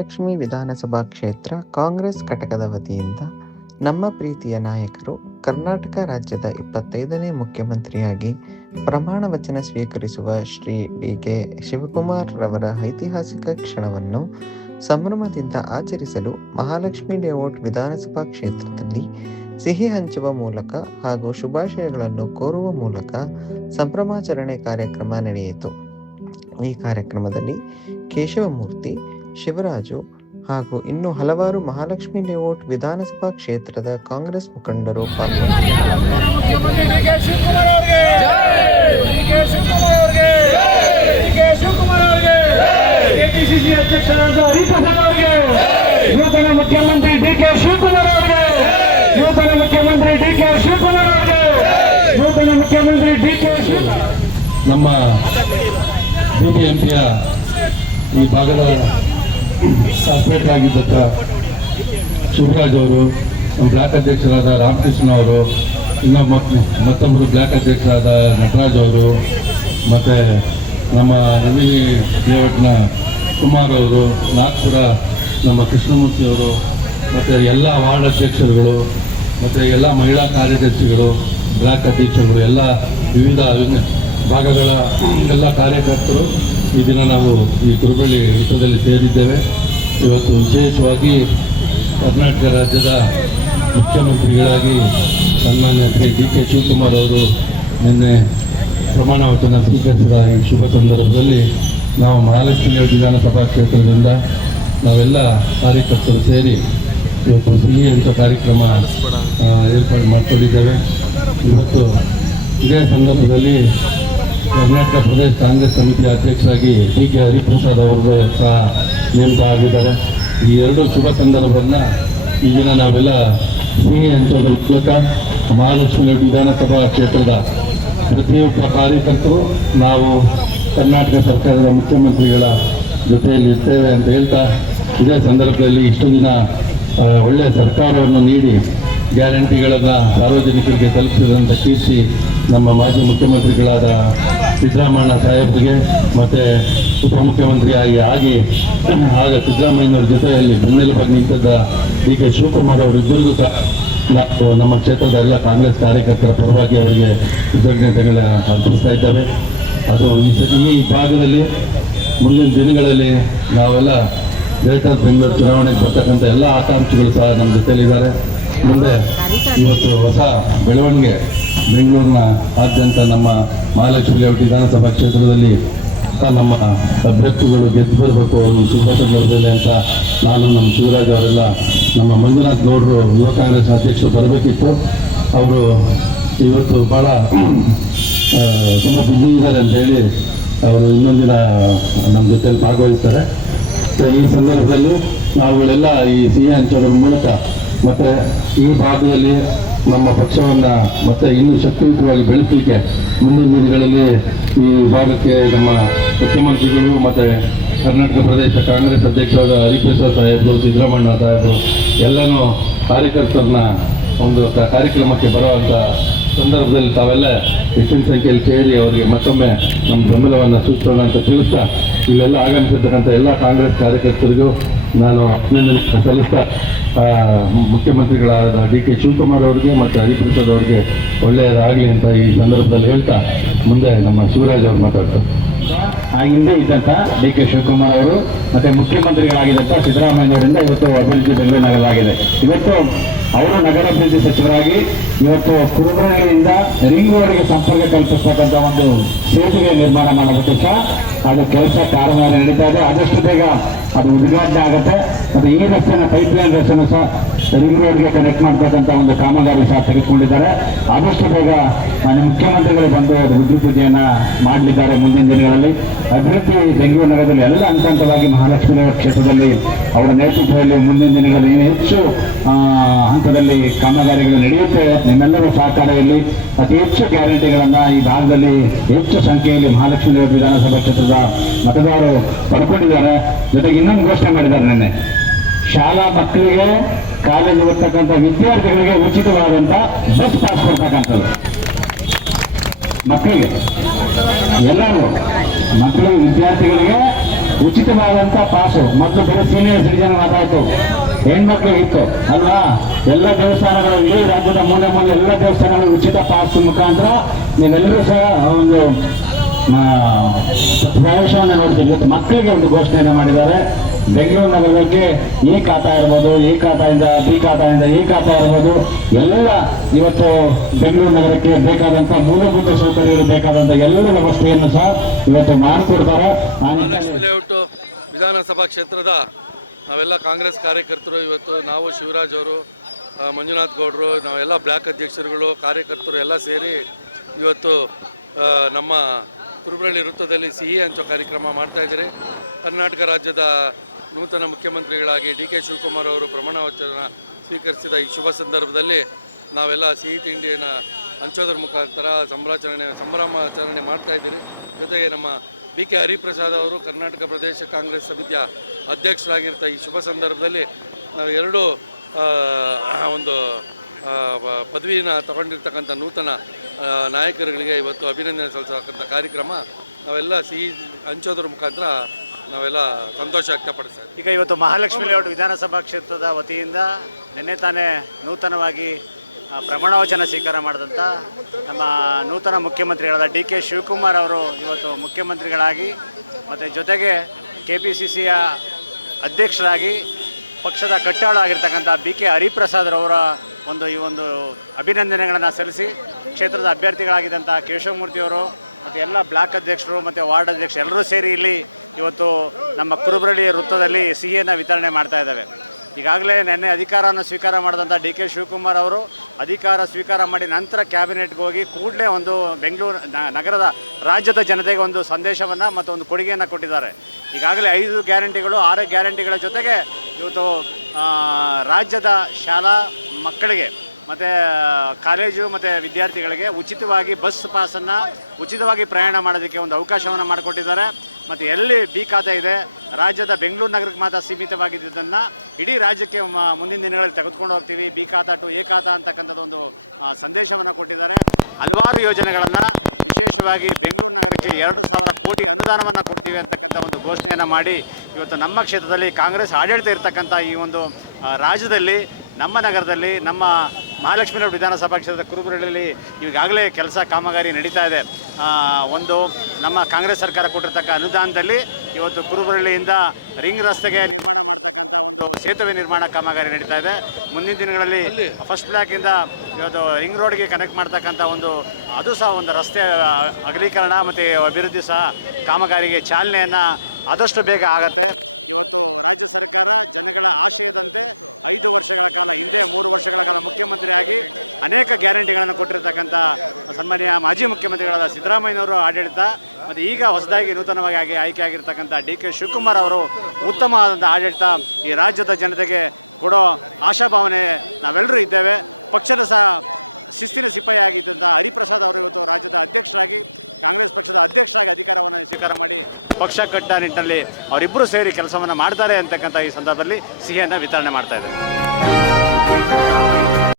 ಮಹಾಲಕ್ಷ್ಮಿ ವಿಧಾನಸಭಾ ಕ್ಷೇತ್ರ ಕಾಂಗ್ರೆಸ್ ಘಟಕದ ವತಿಯಿಂದ ನಮ್ಮ ಪ್ರೀತಿಯ ನಾಯಕರು ಕರ್ನಾಟಕ ರಾಜ್ಯದ 25ನೇ ಮುಖ್ಯಮಂತ್ರಿಯಾಗಿ ಪ್ರಮಾಣ ವಚನ ಸ್ವೀಕರಿಸುವ ಶ್ರೀ ಡಿ.ಕೆ. ಶಿವಕುಮಾರ್ ರವರ ಐತಿಹಾಸಿಕ ಕ್ಷಣವನ್ನು ಸಂಭ್ರಮದಿಂದ ಆಚರಿಸಲು ಮಹಾಲಕ್ಷ್ಮಿ ಲೇಔಟ್ ವಿಧಾನಸಭಾ ಕ್ಷೇತ್ರದಲ್ಲಿ ಸಿಹಿ ಹಂಚುವ ಮೂಲಕ ಹಾಗೂ ಶುಭಾಶಯಗಳನ್ನು ಕೋರುವ ಮೂಲಕ ಸಂಭ್ರಮಾಚರಣೆ ಕಾರ್ಯಕ್ರಮ ನಡೆಯಿತು. ಈ ಕಾರ್ಯಕ್ರಮದಲ್ಲಿ ಕೇಶವಮೂರ್ತಿ, ಶಿವರಾಜು ಹಾಗೂ ಇನ್ನೂ ಹಲವಾರು ಮಹಾಲಕ್ಷ್ಮಿ ಲೇಔಟ್ ವಿಧಾನಸಭಾ ಕ್ಷೇತ್ರದ ಕಾಂಗ್ರೆಸ್ ಮುಖಂಡರು ಕೆಪಿಸಿಸಿ ಅಧ್ಯಕ್ಷರಾದ ಹರಿಪ್ರಸಾದ್ ಅವರಿಗೆ, ನೂತನ ಮುಖ್ಯಮಂತ್ರಿ ಡಿ.ಕೆ. ಶಿವಕುಮಾರ್ ಅವರಿಗೆ, ನೂತನ ಮುಖ್ಯಮಂತ್ರಿ ಡಿ.ಕೆ. ಶಿವಕುಮಾರ್ ಅವರಿಗೆ, ನೂತನ ಮುಖ್ಯಮಂತ್ರಿ ಡಿ.ಕೆ. ಶಿವಕುಮಾರ್. ನಮ್ಮ ಬಿಬಿಎಂಪಿಯ ಈ ಭಾಗದ ಸ್ಪೀಕರ್ ಆಗಿದ್ದಂಥ ಶಿವರಾಜ್ ಅವರು, ನಮ್ಮ ಬ್ಲಾಕ್ ಅಧ್ಯಕ್ಷರಾದ ರಾಮಕೃಷ್ಣ ಅವರು, ಮತ್ತೊಬ್ಬರು ಬ್ಲಾಕ್ ಅಧ್ಯಕ್ಷರಾದ ನಟರಾಜ್ ಅವರು, ಮತ್ತು ನಮ್ಮ ನಂದಿನಿ ಲೇಔಟ್ನ ಕುಮಾರ್ ಅವರು, ನಾಗ್ಪುರ ನಮ್ಮ ಕೃಷ್ಣಮೂರ್ತಿ ಅವರು, ಮತ್ತು ಎಲ್ಲ ವಾರ್ಡ್ ಅಧ್ಯಕ್ಷರುಗಳು, ಮತ್ತು ಎಲ್ಲ ಮಹಿಳಾ ಕಾರ್ಯದರ್ಶಿಗಳು, ಬ್ಲಾಕ್ ಅಧ್ಯಕ್ಷರುಗಳು, ಎಲ್ಲ ವಿವಿಧ ಭಾಗಗಳ ಎಲ್ಲ ಕಾರ್ಯಕರ್ತರು ಈ ದಿನ ನಾವು ಈ ಕುರುಬಳ್ಳಿ ವೃತ್ತದಲ್ಲಿ ಸೇರಿದ್ದೇವೆ. ಇವತ್ತು ವಿಶೇಷವಾಗಿ ಕರ್ನಾಟಕ ರಾಜ್ಯದ ಮುಖ್ಯಮಂತ್ರಿಗಳಾಗಿ ಸನ್ಮಾನ್ಯ ಶ್ರೀ ಡಿ.ಕೆ. ಶಿವಕುಮಾರ್ ಅವರು ನಿನ್ನೆ ಪ್ರಮಾಣ ವಚನ ಸ್ವೀಕರಿಸಿದ ಈ ಶುಭ ಸಂದರ್ಭದಲ್ಲಿ ನಾವು ಮಹಾಲಕ್ಷ್ಮಿ ವಿಧಾನಸಭಾ ಕ್ಷೇತ್ರದಿಂದ ನಾವೆಲ್ಲ ಕಾರ್ಯಕರ್ತರು ಸೇರಿ ಇವತ್ತು ಸಿಹಿ ಹಂಚ ಕಾರ್ಯಕ್ರಮ ಏರ್ಪಾಡು ಮಾಡಿಕೊಂಡಿದ್ದೇವೆ. ಇವತ್ತು ಇದೇ ಸಂದರ್ಭದಲ್ಲಿ ಕರ್ನಾಟಕ ಪ್ರದೇಶ ಕಾಂಗ್ರೆಸ್ ಸಮಿತಿಯ ಅಧ್ಯಕ್ಷರಾಗಿ ಡಿ.ಕೆ. ಹರಿಪ್ರಸಾದ್ ಅವರು ಸಹ ನೇಮಕ ಆಗಿದ್ದಾರೆ. ಈ ಎರಡು ಶುಭ ಸಂದರ್ಭವನ್ನು ಈ ದಿನ ನಾವೆಲ್ಲ ಸಿಹಿ ಹಂಚೋದ್ರ ಮೂಲಕ ಮಹಾಲಕ್ಷ್ಮಿ ವಿಧಾನಸಭಾ ಕ್ಷೇತ್ರದ ಪ್ರತಿಯೊಬ್ಬ ಕಾರ್ಯಕರ್ತರು ನಾವು ಕರ್ನಾಟಕ ಸರ್ಕಾರದ ಮುಖ್ಯಮಂತ್ರಿಗಳ ಜೊತೆಯಲ್ಲಿ ಇರ್ತೇವೆ ಅಂತ ಹೇಳ್ತಾ, ಇದೇ ಸಂದರ್ಭದಲ್ಲಿ ಇಷ್ಟು ದಿನ ಒಳ್ಳೆಯ ಸರ್ಕಾರವನ್ನು ನೀಡಿ ಗ್ಯಾರಂಟಿಗಳನ್ನು ಸಾರ್ವಜನಿಕರಿಗೆ ತಲುಪಿಸಿದಂಥ ಕೀರ್ತಿ ನಮ್ಮ ಮಾಜಿ ಮುಖ್ಯಮಂತ್ರಿಗಳಾದ ಸಿದ್ದರಾಮಯ್ಯ ಸಾಹೇಬರಿಗೆ ಮತ್ತು ಉಪಮುಖ್ಯಮಂತ್ರಿಯಾಗಿ ಆಗ ಸಿದ್ದರಾಮಯ್ಯನವ್ರ ಜೊತೆಯಲ್ಲಿ ಬೆನ್ನೆಲುಬಾಗಿ ನಿಂತಿದ್ದ ಡಿ.ಕೆ. ಶಿವಕುಮಾರ್ ಅವರಿಬ್ಬರಿಗೂ ಸಹ ನಾವು ನಮ್ಮ ಕ್ಷೇತ್ರದ ಎಲ್ಲ ಕಾಂಗ್ರೆಸ್ ಕಾರ್ಯಕರ್ತರ ಪರವಾಗಿ ಅವರಿಗೆ ಕೃತಜ್ಞತೆಗಳ ಅರ್ಪಿಸ್ತಾ ಇದ್ದಾವೆ. ಅದು ಈ ಭಾಗದಲ್ಲಿ ಮುಂದಿನ ದಿನಗಳಲ್ಲಿ ನಾವೆಲ್ಲ ಗ್ರೇಟರ್ ಬೆಂಗಳೂರು ಚುನಾವಣೆಗೆ ಬರ್ತಕ್ಕಂಥ ಎಲ್ಲ ಆಕಾಂಕ್ಷಿಗಳು ಸಹ ನಮ್ಮ ಜೊತೆಯಲ್ಲಿದ್ದಾರೆ. ಮುಂದೆ ಇವತ್ತು ಹೊಸ ಬೆಳವಣಿಗೆ ಬೆಂಗಳೂರಿನ ಆದ್ಯಂತ ನಮ್ಮ ಮಹಾಲಕ್ಷ್ಮಿ ಲೇಔಟ್ ವಿಧಾನಸಭಾ ಕ್ಷೇತ್ರದಲ್ಲಿ ನಮ್ಮ ಅಭ್ಯರ್ಥಿಗಳು ಗೆದ್ದು ಬರಬೇಕು ಈ ಶುಭ ಸಂದರ್ಭದಲ್ಲಿ ಅಂತ ನಾನು, ನಮ್ಮ ಶಿವರಾಜ್ ಅವರೆಲ್ಲ, ನಮ್ಮ ಮಂಜುನಾಥ್ ಗೌಡರು ಯುವ ಕಾಂಗ್ರೆಸ್ ಅಧ್ಯಕ್ಷರು ಬರಬೇಕಿತ್ತು. ಅವರು ಇವತ್ತು ಭಾಳ ತುಂಬ ಬ್ಯುಸಿ ಇದ್ದಾರೆ ಅಂತ ಹೇಳಿ ಅವರು ಇನ್ನೊಂದಿನ ನಮ್ಮ ಜೊತೆಯಲ್ಲಿ ಭಾಗವಹಿಸ್ತಾರೆ. ಸೊ ಈ ಸಂದರ್ಭದಲ್ಲಿ ನಾವುಗಳೆಲ್ಲ ಈ ಸಿಹಿ ಹಂಚೋದ್ರ ಮೂಲಕ ಮತ್ತು ಈ ಭಾಗದಲ್ಲಿ ನಮ್ಮ ಪಕ್ಷವನ್ನು ಮತ್ತೆ ಇನ್ನೂ ಶಕ್ತಿಯುತವಾಗಿ ಬೆಳೆಸಲಿಕ್ಕೆ ಮುಂದಿನ ದಿನಗಳಲ್ಲಿ ಈ ಭಾಗಕ್ಕೆ ನಮ್ಮ ಮುಖ್ಯಮಂತ್ರಿಗಳು ಮತ್ತು ಕರ್ನಾಟಕ ಪ್ರದೇಶ ಕಾಂಗ್ರೆಸ್ ಅಧ್ಯಕ್ಷರಾದ ಹರಿಪ್ರಸಾದ್ ಸಾಹೇಬರು, ಸಿದ್ದರಾಮಯ್ಯ ಸಾಹೇಬರು ಎಲ್ಲನೂ ಕಾರ್ಯಕರ್ತರನ್ನ ಒಂದು ಕಾರ್ಯಕ್ರಮಕ್ಕೆ ಬರುವಂಥ ಸಂದರ್ಭದಲ್ಲಿ ತಾವೆಲ್ಲ ಹೆಚ್ಚಿನ ಸಂಖ್ಯೆಯಲ್ಲಿ ಸೇರಿ ಅವರಿಗೆ ಮತ್ತೊಮ್ಮೆ ನಮ್ಮ ಬೆಂಬಲವನ್ನು ಸೂಚಿಸೋಣ ಅಂತ ತಿಳಿಸ್ತಾ, ಇಲ್ಲೆಲ್ಲ ಆಗಮಿಸಿರ್ತಕ್ಕಂಥ ಎಲ್ಲ ಕಾಂಗ್ರೆಸ್ ಕಾರ್ಯಕರ್ತರಿಗೂ ನಾನು ಅಭಿನಂದನೆ ಸಲ್ಲಿಸ್ತಾ, ಮುಖ್ಯಮಂತ್ರಿಗಳಾದ ಡಿ.ಕೆ. ಶಿವಕುಮಾರ್ ಅವರಿಗೆ ಮತ್ತು ಹರಿಪ್ರಸಾದ್ ಅವರಿಗೆ ಒಳ್ಳೆಯದಾಗಲಿ ಅಂತ ಈ ಸಂದರ್ಭದಲ್ಲಿ ಹೇಳ್ತಾ ಮುಂದೆ ನಮ್ಮ ಶಿವರಾಜ್ ಅವರು ಮಾತಾಡ್ತಾರೆ. ಆ ಹಿಂದೆ ಇದ್ದಂಥ ಡಿ.ಕೆ. ಶಿವಕುಮಾರ್ ಅವರು ಮತ್ತೆ ಮುಖ್ಯಮಂತ್ರಿಗಳಾಗಿದ್ದಂಥ ಸಿದ್ದರಾಮಯ್ಯನವರಿಂದ ಇವತ್ತು ಅಭಿವೃದ್ಧಿ ಬೆಂಗಳೂರು ನಗರವಾಗಿದೆ. ಇವತ್ತು ಅವರು ನಗರಾಭಿವೃದ್ಧಿ ಸಚಿವರಾಗಿ ಇವತ್ತು ಕುರುಬಳ್ಳಿಯಿಂದ ರಿಂಗ್ ರೋಡ್ಗೆ ಸಂಪರ್ಕ ಕಲ್ಪಿಸ್ತಕ್ಕಂಥ ಒಂದು ಸೇತುವೆ ನಿರ್ಮಾಣ ಮಾಡೋದಕ್ಕೆ ಸಹ ಅದು ಕೆಲಸ ಕಾಮಗಾರಿ ನಡೀತಾ ಇದೆ. ಆದಷ್ಟು ಬೇಗ ಅದು ಉದ್ಘಾಟನೆ ಆಗುತ್ತೆ. ಮತ್ತು ಈ ರಸ್ತೆನ ಪೈಪ್ಲೈನ್ ರಸ್ತೆನೂ ಸಹ ರಿಂಗ್ ರೋಡ್ಗೆ ಕನೆಕ್ಟ್ ಮಾಡ್ತಕ್ಕಂಥ ಒಂದು ಕಾಮಗಾರಿ ಸಹ ತೆಗೆದುಕೊಂಡಿದ್ದಾರೆ. ಆದಷ್ಟು ಬೇಗ ಮಾನ್ಯ ಮುಖ್ಯಮಂತ್ರಿಗಳು ಬಂದು ವೃದ್ಧಿ ಪೂಜೆಯನ್ನು ಮಾಡಲಿದ್ದಾರೆ. ಮುಂದಿನ ದಿನಗಳಲ್ಲಿ ಅಭಿವೃದ್ಧಿ ಬೆಂಗಳೂರು ನಗರದಲ್ಲಿ ಎಲ್ಲ ಹಂತ ಹಂತವಾಗಿ ಮಹಾಲಕ್ಷ್ಮಿ ಲೇಔಟ್ ಕ್ಷೇತ್ರದಲ್ಲಿ ಅವರ ನೇತೃತ್ವದಲ್ಲಿ ಮುಂದಿನ ದಿನಗಳಲ್ಲಿ ಇನ್ನೂ ಹೆಚ್ಚು ಹಂತದಲ್ಲಿ ಕಾಮಗಾರಿಗಳು ನಡೆಯುತ್ತೆ. ನಿಮ್ಮೆಲ್ಲರ ಸಹಕಾರದಲ್ಲಿ ಅತಿ ಹೆಚ್ಚು ಗ್ಯಾರಂಟಿಗಳನ್ನು ಈ ಭಾಗದಲ್ಲಿ ಹೆಚ್ಚು ಸಂಖ್ಯೆಯಲ್ಲಿ ಮಹಾಲಕ್ಷ್ಮಿ ಲೇಔಟ್ ವಿಧಾನಸಭಾ ಕ್ಷೇತ್ರದ ಮತದಾರರು ಪಡ್ಕೊಂಡಿದ್ದಾರೆ. ಜೊತೆಗೆ ಇನ್ನೊಂದು ಘೋಷಣೆ ಮಾಡಿದ್ದಾರೆ ನಿನ್ನೆ, ಶಾಲಾ ಮಕ್ಕಳಿಗೆ, ಕಾಲೇಜ್ ಓದ್ತಕ್ಕಂಥ ವಿದ್ಯಾರ್ಥಿಗಳಿಗೆ ಉಚಿತವಾದಂಥ ಬಸ್ ಪಾಸ್ ಕೊಡ್ತಕ್ಕಂಥದ್ದು. ಮಕ್ಕಳಿಗೆ ಎಲ್ಲರೂ, ಮಕ್ಕಳಿಗೆ, ವಿದ್ಯಾರ್ಥಿಗಳಿಗೆ ಉಚಿತವಾದಂಥ ಪಾಸು. ಮೊದಲು ಬರೀ ಸೀನಿಯರ್ ಸಿಟಿಜನ್ ಮಾತಾಯಿತು, ಹೆಣ್ಮಕ್ಳಿಗೆ ಇತ್ತು ಅಲ್ವಾ? ಎಲ್ಲ ದೇವಸ್ಥಾನಗಳು, ಇಡೀ ರಾಜ್ಯದ ಮೂಲೆ ಮೂಲೆ ಎಲ್ಲ ದೇವಸ್ಥಾನಗಳು ಉಚಿತ ಪಾಸ್ ಮುಖಾಂತರ ನೀವೆಲ್ಲರೂ ಸಹ ಒಂದು ಪ್ರವೇಶವನ್ನು ನೋಡ್ತೀವಿ. ಇವತ್ತು ಮಕ್ಕಳಿಗೆ ಒಂದು ಘೋಷಣೆಯನ್ನು ಮಾಡಿದ್ದಾರೆ. ಬೆಂಗಳೂರು ನಗರಕ್ಕೆ ಈ ಖಾತಾ ಇರ್ಬೋದು, ಈ ಖಾತಾಯಿಂದ ಬಿ ಖಾತಾದಿಂದ ಈ ಖಾತಾ ಇರ್ಬೋದು, ಎಲ್ಲ ಇವತ್ತು ಬೆಂಗಳೂರು ನಗರಕ್ಕೆ ಬೇಕಾದಂಥ ಮೂಲಭೂತ ಸೌಕರ್ಯಗಳು ಬೇಕಾದಂಥ ಎಲ್ಲ ವ್ಯವಸ್ಥೆಯನ್ನು ಸಹ ಇವತ್ತು ಮಾಡಿಕೊಡ್ತಾರೆ. ಮಹಾಲಕ್ಷ್ಮಿ ಲೇಔಟ್ ವಿಧಾನಸಭಾ ಕ್ಷೇತ್ರದ ನಾವೆಲ್ಲ ಕಾಂಗ್ರೆಸ್ ಕಾರ್ಯಕರ್ತರು, ಇವತ್ತು ನಾವು ಶಿವರಾಜ್ ಅವರು, ಮಂಜುನಾಥ್ ಗೌಡರು, ನಾವೆಲ್ಲ ಬ್ಲಾಕ್ ಅಧ್ಯಕ್ಷರುಗಳು, ಕಾರ್ಯಕರ್ತರು ಎಲ್ಲ ಸೇರಿ ಇವತ್ತು ನಮ್ಮ ಕುರುಬರಳ್ಳಿ ವೃತ್ತದಲ್ಲಿ ಸಿಹಿ ಹಂಚೋ ಕಾರ್ಯಕ್ರಮ ಮಾಡ್ತಾಯಿದ್ದೀರಿ. ಕರ್ನಾಟಕ ರಾಜ್ಯದ ನೂತನ ಮುಖ್ಯಮಂತ್ರಿಗಳಾಗಿ ಡಿ ಕೆ ಶಿವಕುಮಾರ್ ಅವರು ಪ್ರಮಾಣ ವಚನ ಸ್ವೀಕರಿಸಿದ ಈ ಶುಭ ಸಂದರ್ಭದಲ್ಲಿ ನಾವೆಲ್ಲ ಸಿಹಿ ತಿಂಡಿಯನ್ನು ಹಂಚೋದ್ರ ಮುಖಾಂತರ ಸಂಭ್ರಮಾಚರಣೆ ಮಾಡ್ತಾಯಿದ್ದೀರಿ. ಜೊತೆಗೆ ನಮ್ಮ ಬಿ ಕೆ ಹರಿಪ್ರಸಾದ್ ಅವರು ಕರ್ನಾಟಕ ಪ್ರದೇಶ ಕಾಂಗ್ರೆಸ್ ಸಮಿತಿಯ ಅಧ್ಯಕ್ಷರಾಗಿರ್ತ ಈ ಶುಭ ಸಂದರ್ಭದಲ್ಲಿ ನಾವು ಎರಡು ಒಂದು ಪದವಿನ ತಗೊಂಡಿರ್ತಕ್ಕಂಥ ನೂತನ ನಾಯಕರುಗಳಿಗೆ ಇವತ್ತು ಅಭಿನಂದನೆ ಸಲ್ಲಿಸತಕ್ಕಂಥ ಕಾರ್ಯಕ್ರಮ ನಾವೆಲ್ಲ ಸಿಹಿ ಹಂಚೋದ್ರ ಮುಖಾಂತರ ನಾವೆಲ್ಲ ಸಂತೋಷ ವ್ಯಕ್ತಪಡಿಸ್ತಾ ಇದ್ದೀವಿ. ಈಗ ಇವತ್ತು ಮಹಾಲಕ್ಷ್ಮಿ ಲೇಔಟ್ ವಿಧಾನಸಭಾ ಕ್ಷೇತ್ರದ ವತಿಯಿಂದ ನಿನ್ನೆ ತಾನೇ ನೂತನವಾಗಿ ಪ್ರಮಾಣ ವಚನ ಸ್ವೀಕಾರ ಮಾಡಿದಂಥ ನಮ್ಮ ನೂತನ ಮುಖ್ಯಮಂತ್ರಿಗಳಾದ ಡಿ ಕೆ ಶಿವಕುಮಾರ್ ಅವರು ಇವತ್ತು ಮುಖ್ಯಮಂತ್ರಿಗಳಾಗಿ ಮತ್ತು ಜೊತೆಗೆ KPCCಯ ಅಧ್ಯಕ್ಷರಾಗಿ ಪಕ್ಷದ ಕಟ್ಟಾಳು ಆಗಿರ್ತಕ್ಕಂಥ ಬಿ ಕೆ ಹರಿಪ್ರಸಾದ್ರವರ ಈ ಒಂದು ಅಭಿನಂದನೆಗಳನ್ನು ಸಲ್ಲಿಸಿ ಕ್ಷೇತ್ರದ ಅಭ್ಯರ್ಥಿಗಳಾಗಿದ್ದಂಥ ಕೇಶವಮೂರ್ತಿಯವರು ಮತ್ತು ಎಲ್ಲ ಬ್ಲಾಕ್ ಅಧ್ಯಕ್ಷರು ಮತ್ತು ವಾರ್ಡ್ ಅಧ್ಯಕ್ಷರು ಎಲ್ಲರೂ ಸೇರಿ ಇಲ್ಲಿ ಇವತ್ತು ನಮ್ಮ ಕುರುಬರಳ್ಳಿ ವೃತ್ತದಲ್ಲಿ ಸಿಹಿಯನ್ನು ವಿತರಣೆ ಮಾಡ್ತಾ ಇದ್ದಾವೆ. ಈಗಾಗಲೇ ನಿನ್ನೆ ಅಧಿಕಾರವನ್ನು ಸ್ವೀಕಾರ ಮಾಡಿದಂಥ ಡಿ ಕೆ ಶಿವಕುಮಾರ್ ಅವರು ಅಧಿಕಾರ ಸ್ವೀಕಾರ ಮಾಡಿ ನಂತರ ಕ್ಯಾಬಿನೆಟ್ಗೆ ಹೋಗಿ ಕೂಡಲೇ ಒಂದು ಬೆಂಗಳೂರು ನಗರದ ರಾಜ್ಯದ ಜನತೆಗೆ ಒಂದು ಸಂದೇಶವನ್ನು ಮತ್ತು ಒಂದು ಕೊಡುಗೆಯನ್ನು ಕೊಟ್ಟಿದ್ದಾರೆ. ಈಗಾಗಲೇ 5 ಗ್ಯಾರಂಟಿಗಳು 6 ಗ್ಯಾರಂಟಿಗಳ ಜೊತೆಗೆ ಇವತ್ತು ರಾಜ್ಯದ ಶಾಲಾ ಮಕ್ಕಳಿಗೆ ಮತ್ತು ಕಾಲೇಜು ಮತ್ತು ವಿದ್ಯಾರ್ಥಿಗಳಿಗೆ ಉಚಿತವಾಗಿ ಬಸ್ ಪಾಸನ್ನು ಉಚಿತವಾಗಿ ಪ್ರಯಾಣ ಮಾಡೋದಕ್ಕೆ ಒಂದು ಅವಕಾಶವನ್ನು ಮಾಡಿಕೊಟ್ಟಿದ್ದಾರೆ. ಮತ್ತು ಎಲ್ಲಿ ಬಿ ಖಾತೆ ಇದೆ ರಾಜ್ಯದ ಬೆಂಗಳೂರು ನಗರಕ್ಕೆ ಮಾತ್ರ ಸೀಮಿತವಾಗಿದ್ದನ್ನು ಇಡೀ ರಾಜ್ಯಕ್ಕೆ ಮುಂದಿನ ದಿನಗಳಲ್ಲಿ ತೆಗೆದುಕೊಂಡು ಹೋಗ್ತೀವಿ. ಬಿ ಖಾತಾ ಟು ಎ ಖಾತಾ ಅಂತಕ್ಕಂಥದ್ದು ಒಂದು ಸಂದೇಶವನ್ನು ಕೊಟ್ಟಿದ್ದಾರೆ. ಹಲವಾರು ಯೋಜನೆಗಳನ್ನು ವಿಶೇಷವಾಗಿ ಬೆಂಗಳೂರು ನಗರಕ್ಕೆ 2,000 ಕೋಟಿ ಅನುದಾನವನ್ನು ಕೊಡ್ತೀವಿ ಅಂತಕ್ಕಂಥ ಒಂದು ಘೋಷಣೆಯನ್ನು ಮಾಡಿ ಇವತ್ತು ನಮ್ಮ ಕ್ಷೇತ್ರದಲ್ಲಿ ಕಾಂಗ್ರೆಸ್ ಆಡಳಿತ ಇರತಕ್ಕಂಥ ಈ ಒಂದು ರಾಜ್ಯದಲ್ಲಿ ನಮ್ಮ ನಗರದಲ್ಲಿ ನಮ್ಮ ಮಹಾಲಕ್ಷ್ಮಿ ಲೇಔಟ್ ವಿಧಾನಸಭಾ ಕ್ಷೇತ್ರದ ಕುರುಬರಳ್ಳಿಯಲ್ಲಿ ಈಗಾಗಲೇ ಕೆಲಸ ಕಾಮಗಾರಿ ನಡೀತಾ ಇದೆ. ಒಂದು ನಮ್ಮ ಕಾಂಗ್ರೆಸ್ ಸರ್ಕಾರ ಕೊಟ್ಟಿರ್ತಕ್ಕ ಅನುದಾನದಲ್ಲಿ ಇವತ್ತು ಕುರುಬರಳ್ಳಿಯಿಂದ ರಿಂಗ್ ರಸ್ತೆಗೆ ನಿರ್ಮಾಣ ಮಾಡ್ತಕ್ಕಂಥ ಒಂದು ಸೇತುವೆ ನಿರ್ಮಾಣ ಕಾಮಗಾರಿ ನಡೀತಾ ಇದೆ. ಮುಂದಿನ ದಿನಗಳಲ್ಲಿ ಫಸ್ಟ್ ಬ್ಲಾಕಿಂದ ಇವತ್ತು ರಿಂಗ್ ರೋಡ್ಗೆ ಕನೆಕ್ಟ್ ಮಾಡ್ತಕ್ಕಂಥ ಅದು ಸಹ ಒಂದು ರಸ್ತೆ ಅಗಲೀಕರಣ ಮತ್ತು ಅಭಿವೃದ್ಧಿ ಸಹ ಕಾಮಗಾರಿಗೆ ಚಾಲನೆಯನ್ನು ಆದಷ್ಟು ಬೇಗ ಆಗತ್ತೆ. ಇವತ್ತು ರಾಜ್ಯ ಸರ್ಕಾರ ಜನಗಳ ಆಶಯದಂತೆ 5 ವರ್ಷಗಳ ಕಾಲ ಹಿಂದೆ 3 ವರ್ಷಗಳ ಕಾಲ ಮುಖ್ಯಮಂತ್ರಿಯಾಗಿ ಅನೇಕ ಗ್ಯಾರಂಟಿಗಳನ್ನು ಕೊಟ್ಟಿರ್ತಕ್ಕಂಥ ಸನ್ಮಾನ್ಯ ಮಾಜಿ ಮುಖ್ಯಮಂತ್ರಿಗಳಾದ ಸಿದ್ದರಾಮಯ್ಯನವರು ಆಡಳಿತ ಮತ್ತು ಈಗ ಹೊಸದಾಗಿ ನೂತನವಾಗಿ ಆಯ್ಕೆಯಾಗಿರ್ತಕ್ಕಂಥ ಡಿ ಕೆ ಶಿವಕುಮಾರ್ ಅವರು ಉತ್ತಮವಾದಂಥ ಆಡಳಿತ ಈ ರಾಜ್ಯದ ಜನತೆಗೆ ಕೊಡೋ ಆಶಾಭಾವನೆ ನಾವೆಲ್ಲರೂ ಇದ್ದೇವೆ. ಪಕ್ಷದ ಸಹ ಶಿಸ್ತಿನ ಸಿಪಾಯಿಯಾಗಿದ್ದಂಥ ಹರಿಪ್ರಸಾದ್ ಅವರು ಇವತ್ತು ರಾಜ್ಯದ ಅಧ್ಯಕ್ಷರಾಗಿ ಕಾಂಗ್ರೆಸ್ ಪಕ್ಷದ ಅಧ್ಯಕ್ಷರಾಗಿ ಅಧಿಕಾರವನ್ನು ಸ್ವೀಕಾರ ಮಾಡಿ ಪಕ್ಷ ಕಟ್ಟ ನಿಟ್ಟಿನಲ್ಲಿ ಅವರಿಬ್ಬರು ಸೇರಿ ಕೆಲಸವನ್ನು ಮಾಡ್ತಾರೆ ಅಂತಕ್ಕಂಥ ಈ ಸಂದರ್ಭದಲ್ಲಿ ಸಿಹಿಯನ್ನು ವಿತರಣೆ ಮಾಡ್ತಾ ಇದ್ದಾರೆ.